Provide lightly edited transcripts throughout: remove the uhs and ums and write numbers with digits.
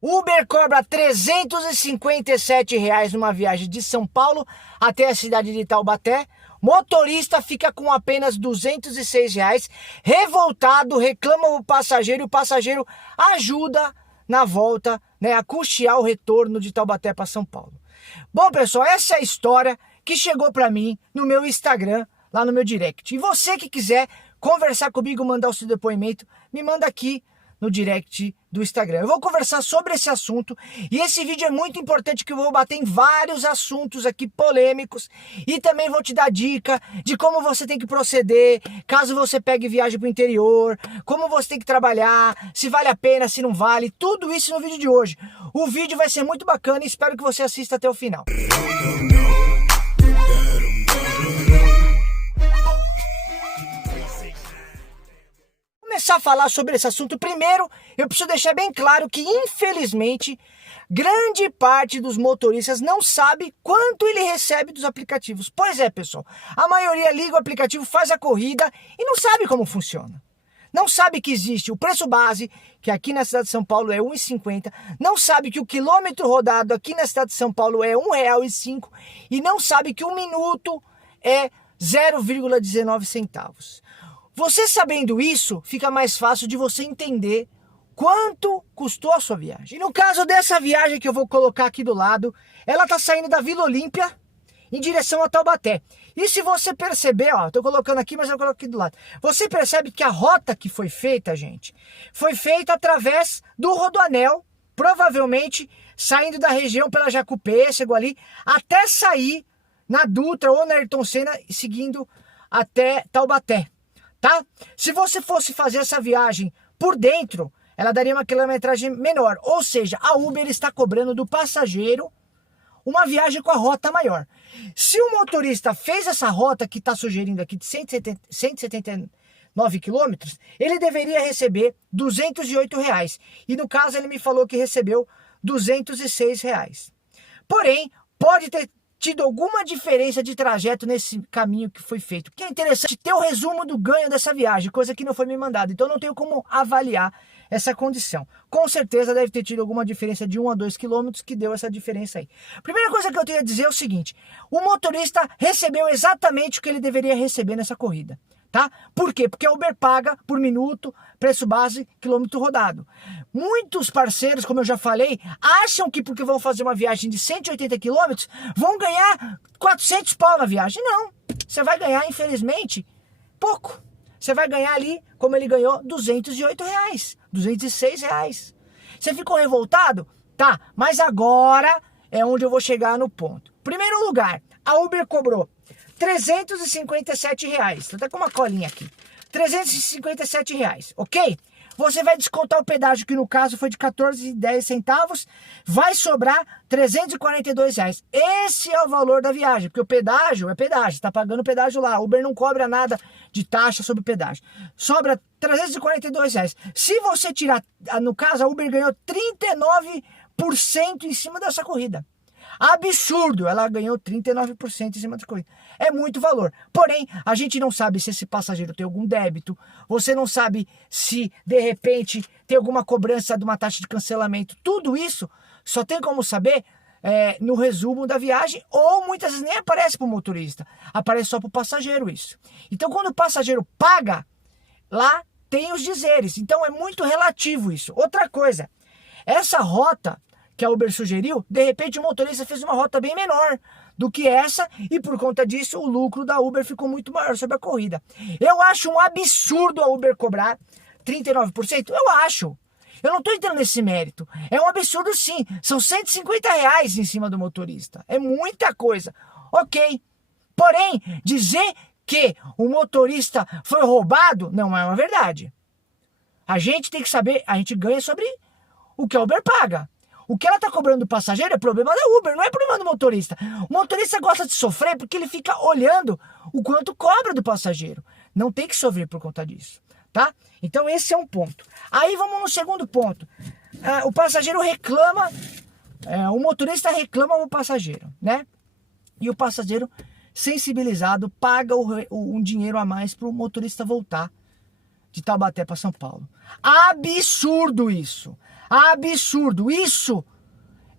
Uber cobra R$ 357 numa viagem de São Paulo até a cidade de Taubaté. Motorista fica com apenas R$ 206. Revoltado, reclama o passageiro e o passageiro ajuda na volta, né, a custear o retorno de Taubaté para São Paulo. Bom, pessoal, essa é a história que chegou para mim no meu Instagram, lá no meu direct. E você que quiser conversar comigo, mandar o seu depoimento, me manda aqui no direct do Instagram. Eu vou conversar sobre esse assunto e esse vídeo é muito importante que eu vou bater em vários assuntos aqui polêmicos e também vou te dar dica de como você tem que proceder caso você pegue viagem para o interior, como você tem que trabalhar, se vale a pena, se não vale, tudo isso no vídeo de hoje. O vídeo vai ser muito bacana e espero que você assista até o final. Começar a falar sobre esse assunto, primeiro eu preciso deixar bem claro que infelizmente grande parte dos motoristas não sabe quanto ele recebe dos aplicativos. Pois é, pessoal, a maioria liga o aplicativo, faz a corrida e não sabe como funciona. Não sabe que existe o preço base, que aqui na cidade de São Paulo é R$ 1,50. Não sabe que o quilômetro rodado aqui na cidade de São Paulo é R$ 1,05. E não sabe que um minuto é 0,19 centavos. Você sabendo isso, fica mais fácil de você entender quanto custou a sua viagem. E no caso dessa viagem que eu vou colocar aqui do lado, ela está saindo da Vila Olímpia em direção a Taubaté. E se você perceber, ó, tô colocando aqui, mas eu coloco aqui do lado. Você percebe que a rota que foi feita, gente, foi feita através do Rodoanel, provavelmente saindo da região pela Jacupêssego ali, até sair na Dutra ou na Ayrton Senna, seguindo até Taubaté. Tá? Se você fosse fazer essa viagem por dentro, ela daria uma quilometragem menor. Ou seja, a Uber está cobrando do passageiro uma viagem com a rota maior. Se o motorista fez essa rota que está sugerindo aqui de 179 quilômetros, ele deveria receber R$ 208. E no caso ele me falou que recebeu R$ 206. Porém, pode ter tido alguma diferença de trajeto nesse caminho que foi feito. Que é interessante ter o resumo do ganho dessa viagem, coisa que não foi me mandada. Então não tenho como avaliar essa condição. Com certeza deve ter tido alguma diferença de 1 a 2 quilômetros que deu essa diferença aí. Primeira coisa que eu tenho a dizer é o seguinte: o motorista recebeu exatamente o que ele deveria receber nessa corrida. Tá? Por quê? Porque a Uber paga por minuto, preço base, quilômetro rodado. Muitos parceiros, como eu já falei, acham que porque vão fazer uma viagem de 180 quilômetros, vão ganhar 400 pau na viagem. Não, você vai ganhar, infelizmente, pouco. Você vai ganhar ali, como ele ganhou, R$ 208, R$ 206. Você ficou revoltado? Tá, mas agora é onde eu vou chegar no ponto. Primeiro lugar, a Uber cobrou R$ 357. Tô até com uma colinha aqui. R$ 357, ok? Você vai descontar o pedágio, que no caso foi de R$ 14,10. Vai sobrar R$ 342. Esse é o valor da viagem, porque o pedágio é pedágio. Você tá pagando pedágio lá. A Uber não cobra nada de taxa sobre o pedágio. Sobra R$ 342. Se você tirar, no caso, a Uber ganhou 39% em cima dessa corrida. Absurdo, ela ganhou 39% em cima da corrida. É muito valor. Porém, a gente não sabe se esse passageiro tem algum débito. Você não sabe se, de repente, tem alguma cobrança de uma taxa de cancelamento. Tudo isso só tem como saber no resumo da viagem, ou muitas vezes nem aparece para o motorista. Aparece só para o passageiro isso. Então, quando o passageiro paga, lá tem os dizeres. Então, é muito relativo isso. Outra coisa, essa rota que a Uber sugeriu, de repente o motorista fez uma rota bem menor do que essa e por conta disso o lucro da Uber ficou muito maior sobre a corrida. Eu acho um absurdo a Uber cobrar 39%, eu acho. Eu não estou entrando nesse mérito. É um absurdo sim, são R$ 150 em cima do motorista. É muita coisa, ok. Porém, dizer que o motorista foi roubado não é uma verdade. A gente tem que saber, a gente ganha sobre o que a Uber paga. O que ela está cobrando do passageiro é problema da Uber, não é problema do motorista. O motorista gosta de sofrer porque ele fica olhando o quanto cobra do passageiro. Não tem que sofrer por conta disso, tá? Então esse é um ponto. Aí vamos no segundo ponto. O passageiro reclama, o motorista reclama o passageiro, né? E o passageiro, sensibilizado, paga um dinheiro a mais para o motorista voltar de Taubaté para São Paulo. Absurdo isso. Absurdo. Isso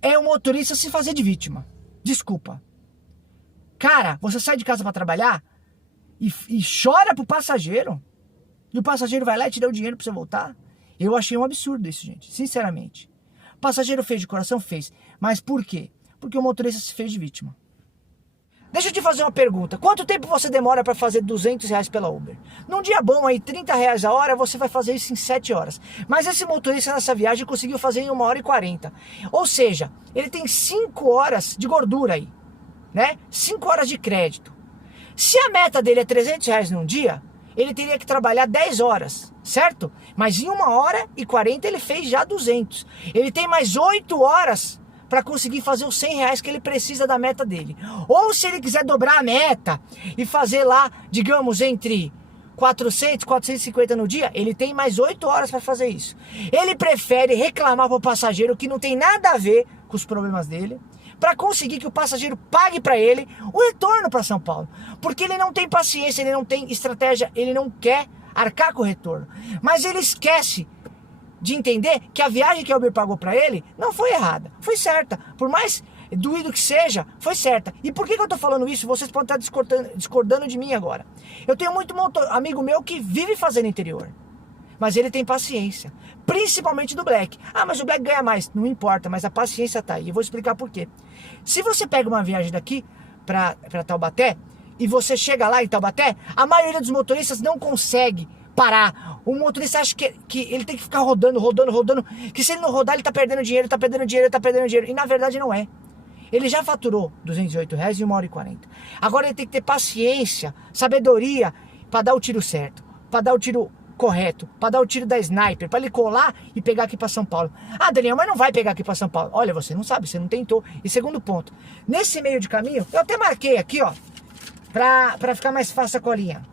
é um motorista se fazer de vítima. Desculpa. Cara, você sai de casa para trabalhar e chora pro passageiro. E o passageiro vai lá e te dá o dinheiro para você voltar. Eu achei um absurdo isso, gente. Sinceramente. O passageiro fez de coração? Fez. Mas por quê? Porque o motorista se fez de vítima. Deixa eu te fazer uma pergunta. Quanto tempo você demora para fazer R$200 pela Uber? Num dia bom aí, R$30 a hora, você vai fazer isso em 7 horas. Mas esse motorista nessa viagem conseguiu fazer em 1h40. Ou seja, ele tem 5 horas de gordura aí, né? 5 horas de crédito. Se a meta dele é R$300 num dia, ele teria que trabalhar 10 horas, certo? Mas em 1h40 ele fez já 200. Ele tem mais 8 horas para conseguir fazer os R$100 que ele precisa da meta dele. Ou se ele quiser dobrar a meta e fazer lá, digamos, entre 400, 450 no dia, ele tem mais 8 horas para fazer isso. Ele prefere reclamar para o passageiro que não tem nada a ver com os problemas dele, para conseguir que o passageiro pague para ele o retorno para São Paulo. Porque ele não tem paciência, ele não tem estratégia, ele não quer arcar com o retorno. Mas ele esquece de entender que a viagem que a Uber pagou para ele não foi errada, foi certa. Por mais doído que seja, foi certa. E por que eu tô falando isso? Vocês podem estar discordando de mim agora. Eu tenho muito amigo meu que vive fazendo interior, mas ele tem paciência, principalmente do Black. Ah, mas o Black ganha mais. Não importa, mas a paciência tá aí. Eu vou explicar por quê. Se você pega uma viagem daqui para Taubaté e você chega lá em Taubaté, a maioria dos motoristas não consegue parar. O motorista acha que ele tem que ficar rodando, que se ele não rodar ele tá perdendo dinheiro. E na verdade não é. Ele já faturou R$208 em 1h40. Agora ele tem que ter paciência, sabedoria para dar o tiro certo, para dar o tiro correto, para dar o tiro da sniper, para ele colar e pegar aqui para São Paulo. Ah, Daniel, mas não vai pegar aqui para São Paulo. Olha, você não sabe, você não tentou. E segundo ponto, nesse meio de caminho, eu até marquei aqui, ó, para ficar mais fácil a colinha.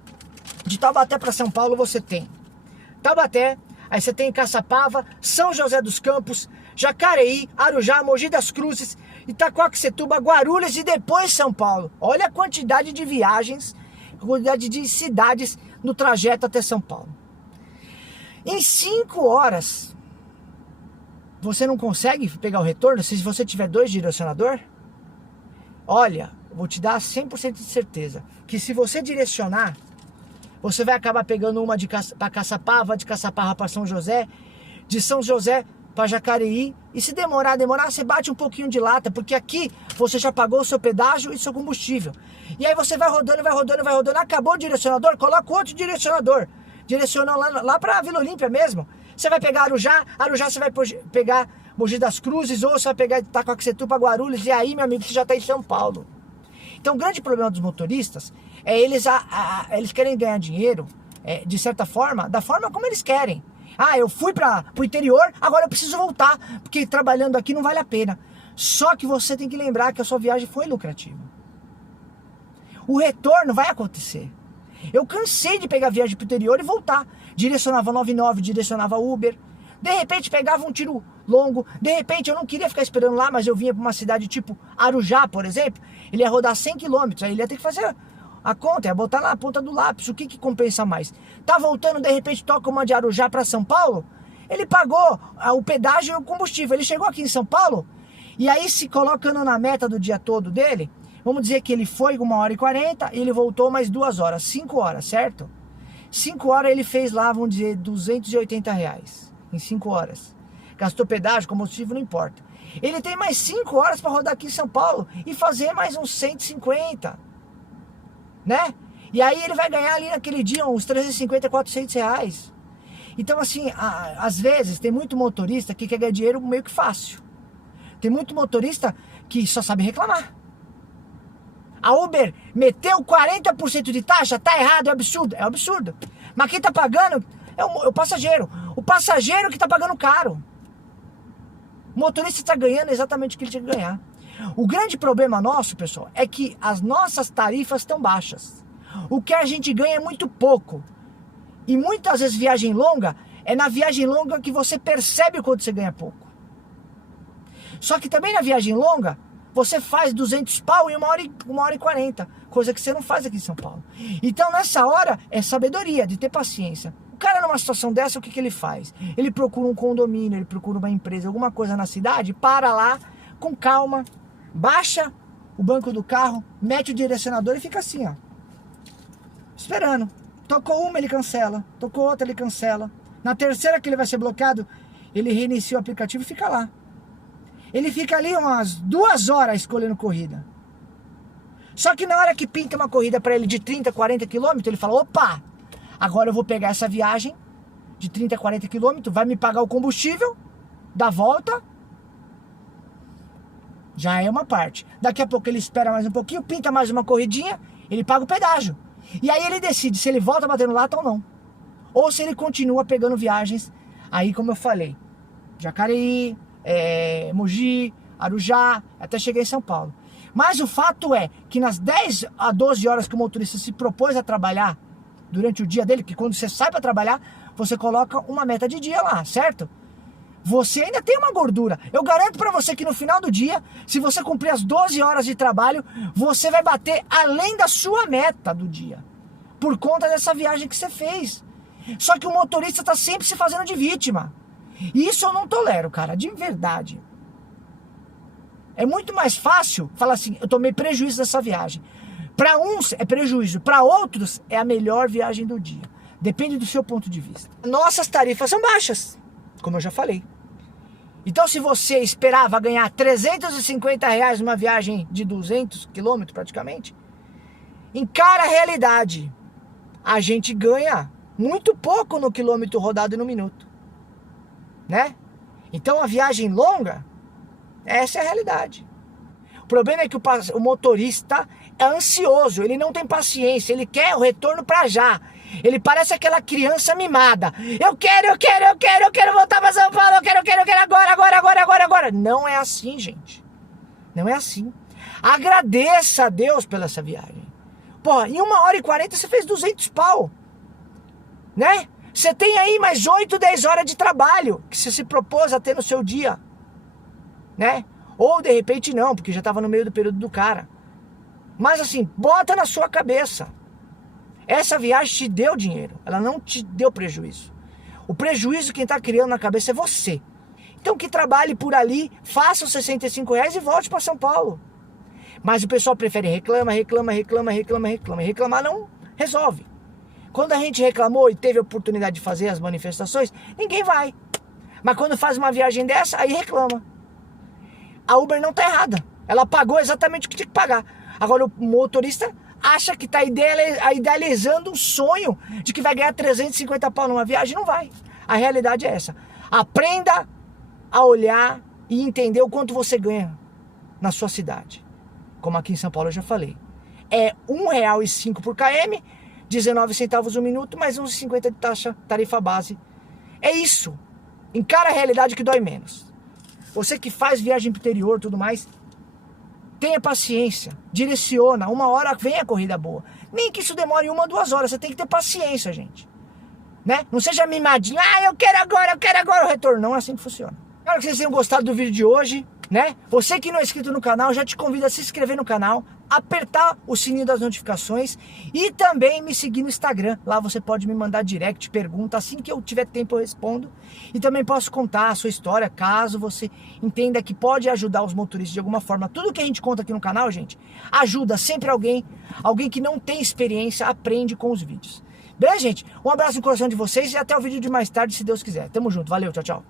De Taubaté para São Paulo você tem Taubaté, aí você tem Caçapava, São José dos Campos, Jacareí, Arujá, Mogi das Cruzes, Itaquaquecetuba, Guarulhos e depois São Paulo. Olha a quantidade de viagens, a quantidade de cidades no trajeto até São Paulo. Em 5 horas, você não consegue pegar o retorno se você tiver 2 direcionador? Olha, vou te dar 100% de certeza que se você direcionar, você vai acabar pegando uma para Caçapava, de Caçapava para São José, de São José para Jacareí. E se demorar, você bate um pouquinho de lata, porque aqui você já pagou o seu pedágio e seu combustível. E aí você vai rodando, acabou o direcionador, coloca outro direcionador. Direciona lá para Vila Olímpia mesmo. Você vai pegar Arujá você vai pegar Mogi das Cruzes, ou você vai pegar Itaquaquecetuba, Guarulhos, e aí, meu amigo, você já está em São Paulo. Então o grande problema dos motoristas é eles querem ganhar dinheiro, de certa forma, da forma como eles querem. Ah, eu fui para o interior, agora eu preciso voltar, porque trabalhando aqui não vale a pena. Só que você tem que lembrar que a sua viagem foi lucrativa. O retorno vai acontecer. Eu cansei de pegar viagem para o interior e voltar. Direcionava 99, direcionava Uber. De repente pegava um tiro longo. De repente eu não queria ficar esperando lá, mas eu vinha para uma cidade tipo Arujá, por exemplo. Ele ia rodar 100 km, aí ele ia ter que fazer a conta, ia botar lá a ponta do lápis. O que compensa mais? Tá voltando, de repente toca uma de Arujá para São Paulo. Ele pagou o pedágio e o combustível. Ele chegou aqui em São Paulo e aí se colocando na meta do dia todo dele, vamos dizer que ele foi com 1h40 e ele voltou mais 2 horas, 5 horas, certo? 5 horas ele fez lá, vamos dizer, R$280 em 5 horas. Gastou pedágio, combustível, não importa. Ele tem mais 5 horas para rodar aqui em São Paulo e fazer mais uns 150, né? E aí ele vai ganhar ali naquele dia uns 350, R$400. Então assim, às vezes tem muito motorista que quer ganhar dinheiro meio que fácil. Tem muito motorista que só sabe reclamar. A Uber meteu 40% de taxa, tá errado, é absurdo. É absurdo. Mas quem tá pagando é o passageiro. O passageiro que tá pagando caro. O motorista está ganhando exatamente o que ele tinha que ganhar. O grande problema nosso, pessoal, é que as nossas tarifas estão baixas. O que a gente ganha é muito pouco. E muitas vezes viagem longa, é na viagem longa que você percebe o quanto você ganha pouco. Só que também na viagem longa, você faz 200 pau em 1h40, coisa que você não faz aqui em São Paulo. Então nessa hora é sabedoria, de ter paciência. O cara uma situação dessa, o que ele faz? Ele procura um condomínio, ele procura uma empresa, alguma coisa na cidade, para lá, com calma, baixa o banco do carro, mete o direcionador e fica assim, ó. Esperando. Tocou uma, ele cancela. Tocou outra, ele cancela. Na terceira que ele vai ser bloqueado, ele reinicia o aplicativo e fica lá. Ele fica ali umas 2 horas escolhendo corrida. Só que na hora que pinta uma corrida para ele de 30, 40 quilômetros, ele fala, opa, agora eu vou pegar essa viagem de 30, 40 quilômetros, vai me pagar o combustível da volta. Já é uma parte. Daqui a pouco ele espera mais um pouquinho, pinta mais uma corridinha, ele paga o pedágio. E aí ele decide se ele volta batendo lata ou não. Ou se ele continua pegando viagens, aí como eu falei, Jacareí, Mogi, Arujá, até chegar em São Paulo. Mas o fato é que nas 10 a 12 horas que o motorista se propôs a trabalhar durante o dia dele, que quando você sai para trabalhar, você coloca uma meta de dia lá, certo? Você ainda tem uma gordura. Eu garanto para você que no final do dia, se você cumprir as 12 horas de trabalho, você vai bater além da sua meta do dia. Por conta dessa viagem que você fez. Só que o motorista está sempre se fazendo de vítima. E isso eu não tolero, cara, de verdade. É muito mais fácil falar assim, eu tomei prejuízo dessa viagem. Para uns é prejuízo, para outros é a melhor viagem do dia. Depende do seu ponto de vista. Nossas tarifas são baixas, como eu já falei. Então se você esperava ganhar R$350 numa viagem de 200 quilômetros praticamente, encara a realidade. A gente ganha muito pouco no quilômetro rodado e no minuto. Né? Então a viagem longa, essa é a realidade. O problema é que o motorista é ansioso, ele não tem paciência, ele quer o retorno para já. Ele parece aquela criança mimada. Eu quero voltar para São Paulo, eu quero agora. Não é assim, gente. Não é assim. Agradeça a Deus pela essa viagem. Porra, em 1h40 você fez 200 pau. Né? Você tem aí mais 8, 10 horas de trabalho que você se propôs a ter no seu dia. Né? Ou de repente não, porque já estava no meio do período do cara. Mas assim, bota na sua cabeça. Essa viagem te deu dinheiro, ela não te deu prejuízo. O prejuízo quem está criando na cabeça é você. Então que trabalhe por ali, faça os R$65 e volte para São Paulo. Mas o pessoal prefere reclamar não resolve. Quando a gente reclamou e teve a oportunidade de fazer as manifestações, ninguém vai. Mas quando faz uma viagem dessa, aí reclama. A Uber não está errada. Ela pagou exatamente o que tinha que pagar. Agora o motorista acha que está idealizando um sonho de que vai ganhar 350 pau numa viagem. Não vai. A realidade é essa. Aprenda a olhar e entender o quanto você ganha na sua cidade. Como aqui em São Paulo eu já falei. É R$1,05 por km, 19 centavos o minuto, mais uns 50 de taxa, tarifa base. É isso. Encara a realidade que dói menos. Você que faz viagem pro interior e tudo mais, tenha paciência, direciona, 1 hora vem a corrida boa. Nem que isso demore 1, 2 horas, você tem que ter paciência, gente. Né? Não seja mimadinho, eu quero agora o retorno. Não é assim que funciona. Espero que vocês tenham gostado do vídeo de hoje, né? Você que não é inscrito no canal, já te convido a se inscrever no canal, apertar o sininho das notificações e também me seguir no Instagram. Lá você pode me mandar direct, pergunta, assim que eu tiver tempo eu respondo. E também posso contar a sua história, caso você entenda que pode ajudar os motoristas de alguma forma. Tudo que a gente conta aqui no canal, gente, ajuda sempre alguém que não tem experiência, aprende com os vídeos. Beleza, gente? Um abraço no coração de vocês e até o vídeo de mais tarde, se Deus quiser. Tamo junto, valeu, tchau, tchau.